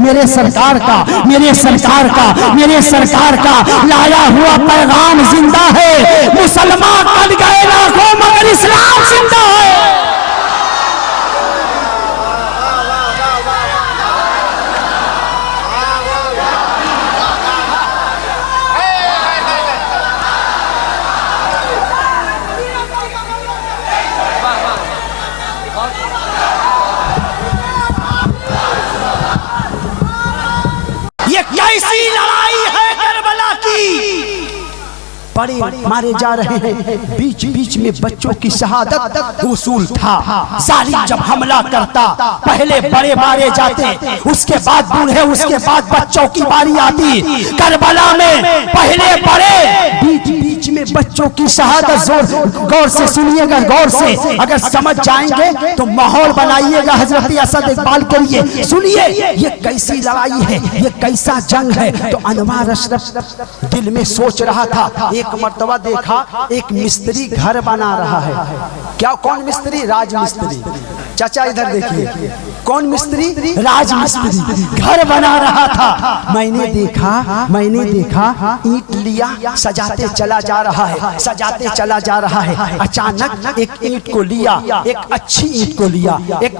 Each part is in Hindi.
मेरे सरकार का, मेरे सरकार का, मेरे सरकार का लाया हुआ पैगाम जिंदा है। मुसलमान कट गए लाखों मगर इस्लाम जिंदा है। ये कैसी लड़ाई है करबला की? बड़े मारे जा रहे हैं, बीच बीच में बच्चों की शहादत उसूल था। जालिम जब हमला करता पहले बड़े मारे जाते, उसके बाद बूढ़े, उसके बाद बच्चों की बारी आती। करबला में पहले बड़े, बीच बीच में बच्चों की शहादत। जोर गौर से सुनिएगा, गौर से अगर समझ जाएंगे तो माहौल बनाइएगा हजरत असद इकबाल के लिए। सुनिए ये कैसी लड़ाई है, ये कैसा जंग है। तो अनवार अशरफ दिल में सोच रहा था। एक मर्तबा देखा एक मिस्त्री घर बना रहा है। क्या? कौन मिस्त्री? राज मिस्त्री। चाचा इधर देखिए, कौन मिस्त्री? राज मिस्त्री घर बना रहा था। मैंने देखा ईंट लिया, सजाते चला जा रहा है, सजाते चला जा रहा है। अचानक एक ईंट को लिया, एक अच्छी ईंट को लिया, एक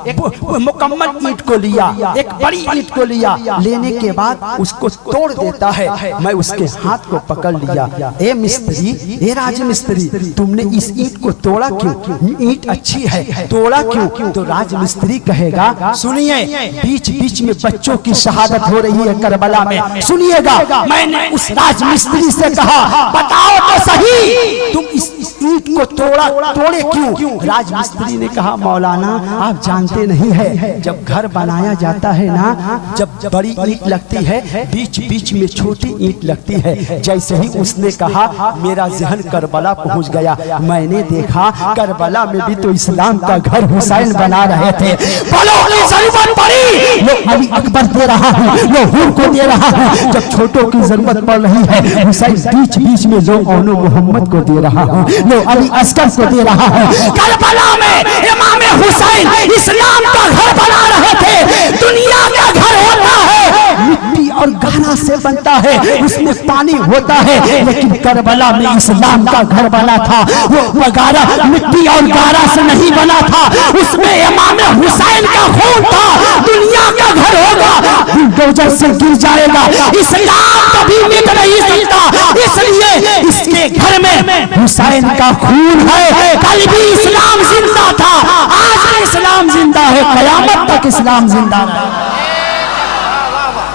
मुकम्मल ईंट को लिया, एक बड़ी ईंट को लिया। लेने के बाद उसको तोड़ देता है। मैं उसके हाथ को पकड़ लिया। ए मिस्त्री, ए राज मिस्त्री, तुमने इस ईंट को तोड़ा क्यों? ईंट अच्छी है, तोड़ा क्यों? तो राज मिस्त्री कहेगा, सुनिए बीच बीच में बच्चों की शहादत हो रही है करबला में, सुनिएगा। मैंने उस राज मिस्त्री से कहा, बताओ तो सही तुम इस ईंट को तोड़े क्यों? राज मिस्त्री ने कहा, मौलाना आप जानते नहीं है, जब घर बनाया जाता है ना, जब बड़ी ईंट लगती है, बीच बीच में छोटी ईंट लगती है। जैसे ही उसने कहा मेरा जहन करबला पहुंच गया। मैंने देखा करबला में भी तो इस्लाम का घर हुसैन बना रहे थे। बलों की जरूरत पड़ी, लो अली अकबर दे रहा है, लो हुर को दे रहा है। जब छोटों की जरूरत पड़ रही है, हुसैन बीच बीच में लो औनो मोहम्मद को दे रहा है, लो अली अस्कर को दे रहा है। करबला में इमाम हुसैन इस्लाम का घर बना रहे थे। दुनिया का घर होता है मिट्टी और गारा से बनता है, उसमें पानी होता है, लेकिन करबला में इस्लाम का घर बना था। वो गारा मिट्टी और गारा से नहीं बना था, उसमें इमाम हुसैन का खून था। दुनिया का घर होगा बुलडोजर से गिर जाएगा, इस्लाम कभी मिट नहीं सकता। इसलिए इसके घर में हुसैन का खून है। कल भी इस्लाम जिंदा था, आज भी इस्लाम जिंदा है, कयामत तक इस्लाम जिंदा है।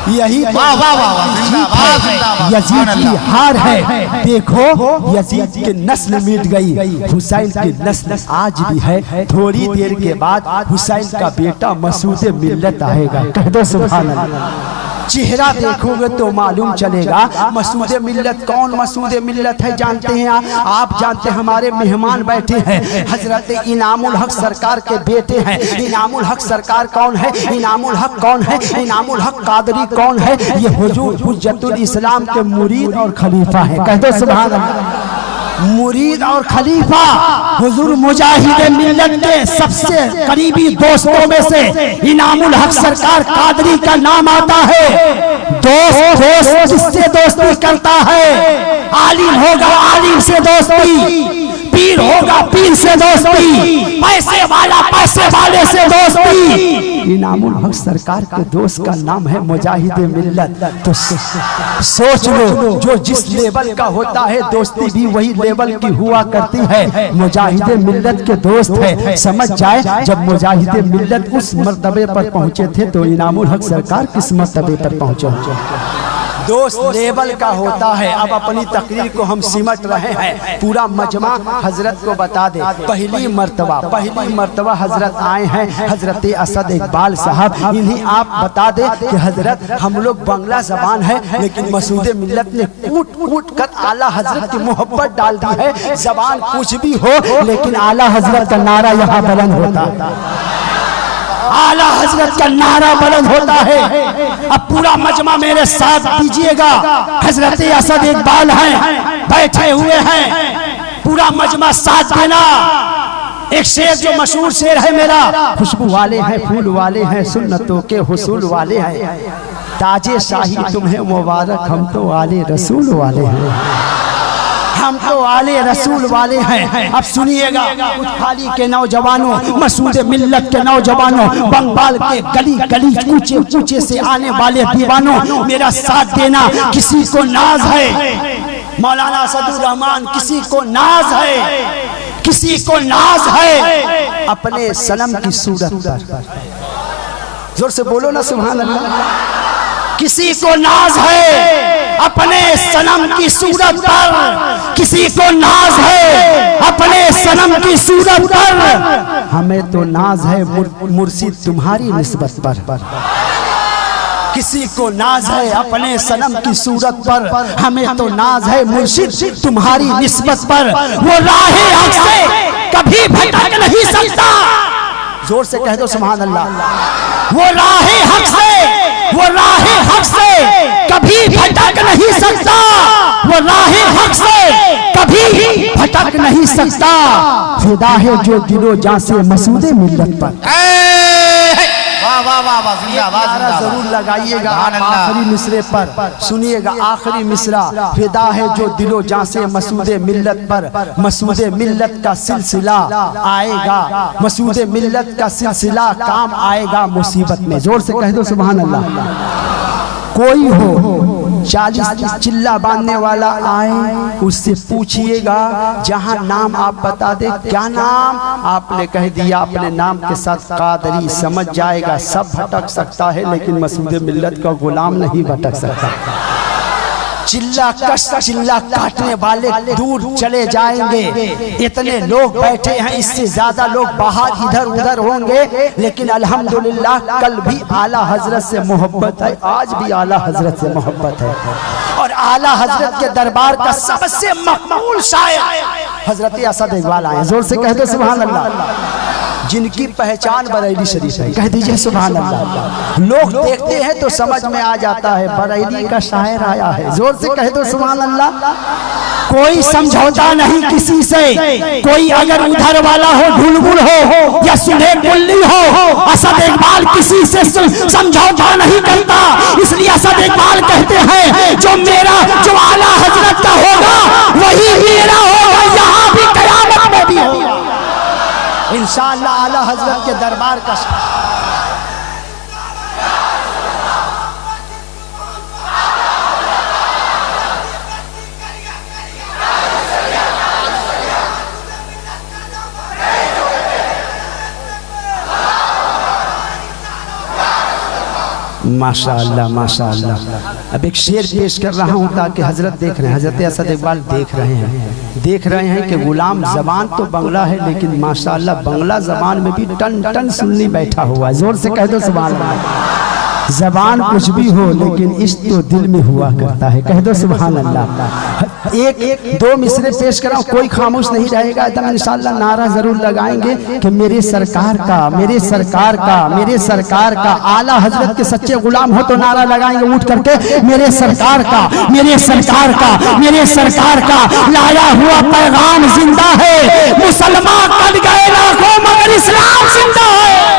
यही यजीद की हार है। देखो यजीद की नस्ल मिट गई, हुसैन की नस्ल आज भी है। थोड़ी देर के बाद हुसैन का बेटा मसूद मिल्लत आएगा। कह दो सुभान अल्लाह। चेहरा देखोगे तो मालूम चलेगा मसूद मिल्लत कौन मसूद मिल्लत है। जानते हैं आप जानते हैं, हमारे मेहमान बैठे हैं, हजरत इनामुल हक सरकार के बेटे हैं। इनामुल हक सरकार कौन है? इनामुल हक कौन है? इनामुल हक कादरी कौन है? ये हुजूर हुज्जतुल इस्लाम के मुरीद और खलीफा है। कह दो सुभान अल्लाह। मुरीद और खलीफा हुजूर मुजाहिद मिल्लत के सबसे करीबी दोस्तों में से इनामुल हक सरकार कादरी का नाम आता है। दोस्त किससे दोस्ती करता है? आलिम होगा आलिम से दोस्ती, पीर होगा पीर से दोस्ती, पैसे वाला पैसे वाले से दोस्ती। इनामुल हक सरकार के दोस्त का नाम है मुजाहिद मिल्लत। तो सोच लो, जो जिस लेवल का होता है दोस्ती भी वही लेवल की हुआ करती है। मुजाहिद मिल्लत के दोस्त है। समझ जाए जब मुजाहिद मिल्लत उस मर्तबे पर पहुंचे थे तो इनामुल हक सरकार किस मर्तबे पर पहुंचे। दोस्त लेवल का होता है। अब अपनी तकरीर को हम सिमट रहे हैं, पूरा मजमा हजरत को बता दे। पहली मर्तबा हजरत आए हैं, हजरत असद इकबाल साहब। इन्हीं आप बता दे कि हजरत हम लोग बांग्ला जबान है, लेकिन मसूद मिल्लत ने कूट कूट कर आला हजरत की मोहब्बत डाल दी है। जबान कुछ भी हो लेकिन आला हजरत का नारा यहाँ बुलंद होता है। आला हजरत का नारा बुलंद होता है। अब पूरा मजमा मेरे साथ दीजिएगा। हजरत असद इकबाल हैं, बैठे हुए हैं, पूरा मजमा साथ देना। एक शेर जो मशहूर शेर है मेरा, खुशबू वाले हैं फूल वाले हैं सुन्नतों के हुसूल वाले हैं, ताजे शाही तुम्हें मुबारक, हम तो आले रसूल वाले हैं, हम तो आले रसूल वाले हैं। अब सुनिएगा, खाली के नौजवानों, मसूद मिल्लत के नौजवानों, बंगाल के गली गली कूचे कूचे से आने वाले दीवानों, मेरा साथ देना। किसी को नाज है मौलाना सदुर रहमान, किसी को नाज है, किसी को नाज है अपने सनम की सूरत पर। जोर से बोलो ना सुभान अल्लाह। किसी को नाज है अपने सनम की सूरत पर, किसी को नाज है अपने सनम की सूरत पर, हमें तो नाज है मुर्शिद तुम्हारी निस्बत पर। किसी को नाज है अपने सनम की सूरत पर, हमें तो नाज है मुर्शिद तुम्हारी निस्बत पर। वो राहे हक से कभी भटक नहीं सकता, जोर से कह दो सुभान अल्लाह। वो राहे हक से, वो राहे हक से कभी भटक नहीं सकता, वो राहे हक से कभी भटक नहीं सकता। फिदा है जो दिलो जान से मसूदे मिल्लत पर। जरूर लगाइएगा आखिरी मिसरे पर, सुनिएगा आखिरी मिसरा। फिदा है जो दिलो जान से मसूदे मिल्लत पर, मसूदे मिल्लत का सिलसिला आएगा, मसूदे मिल्लत का सिलसिला काम आएगा मुसीबत में। जोर से कह दो सुभान अल्लाह। कोई हो 40 चिल्ला बांधने वाला आए, उससे पूछिएगा जहां नाम आप बता दे, क्या नाम आपने कह दिया अपने नाम के साथ कादरी, समझ जाएगा सब भटक सकता है लेकिन मसूद मिल्लत का गुलाम नहीं भटक सकता। चिल्ला कश चिल्ला काटने वाले दूर चले जाएंगे, इतने लोग बैठे हैं, इससे ज्यादा लोग बाहर इधर उधर होंगे, लेकिन अल्हम्दुलिल्लाह कल भी आला हजरत से मोहब्बत है, आज भी आला हजरत से मोहब्बत है। और आला हजरत के दरबार का सबसे मकबूल शायर हजरत असद इकबाल आए। जोर से कह दो सुभान अल्लाह। जिनकी पहचान बरेली शरीफ है, कह दीजिए सुभान अल्लाह। लोग देखते हैं तो समझ में आ जाता है बरेली का शायर आया है। जोर से कह दो सुभान अल्लाह। कोई समझौता नहीं किसी से, कोई अगर उधर वाला हो ढुलबुल हो या सुने गुल्ली हो, असद इकबाल किसी से समझौता नहीं करता। इसलिए असद इकबाल कहते हैं जो मेरा जो आला हजरत का होगा वही मेरा होगा, यहाँ भी कयामत में भी होगा इंशाअल्लाह। आला हजरत के दरबार का माशाअल्लाह माशाअल्लाह। अब एक शेर पेश कर रहा हूँ ताकि हजरत देख रहे हैं, हजरत असद इकबाल देख रहे हैं कि गुलाम जबान तो बंगला है लेकिन माशाअल्लाह बंगला जबान में भी टन टन सुन्नी बैठा हुआ है। जोर से कह दो सुभान अल्लाह। जबान कुछ भी हो लेकिन इश्क तो दिल में हुआ करता है, कह दो सुभान अल्लाह। एक दो मिसरे पेश कराओ, कोई खामोश नहीं रहेगा एकदम इंशाअल्लाह। नारा जरूर लगाएंगे कि मेरे सरकार का, मेरे सरकार का, मेरे सरकार का। आला हजरत के सच्चे गुलाम हो तो नारा लगाएंगे उठ करके, मेरे सरकार का, मेरे सरकार का, मेरे सरकार का लाया हुआ पैगाम जिंदा है। मुसलमान कट गए लाखों मगर इस्लाम जिंदा है।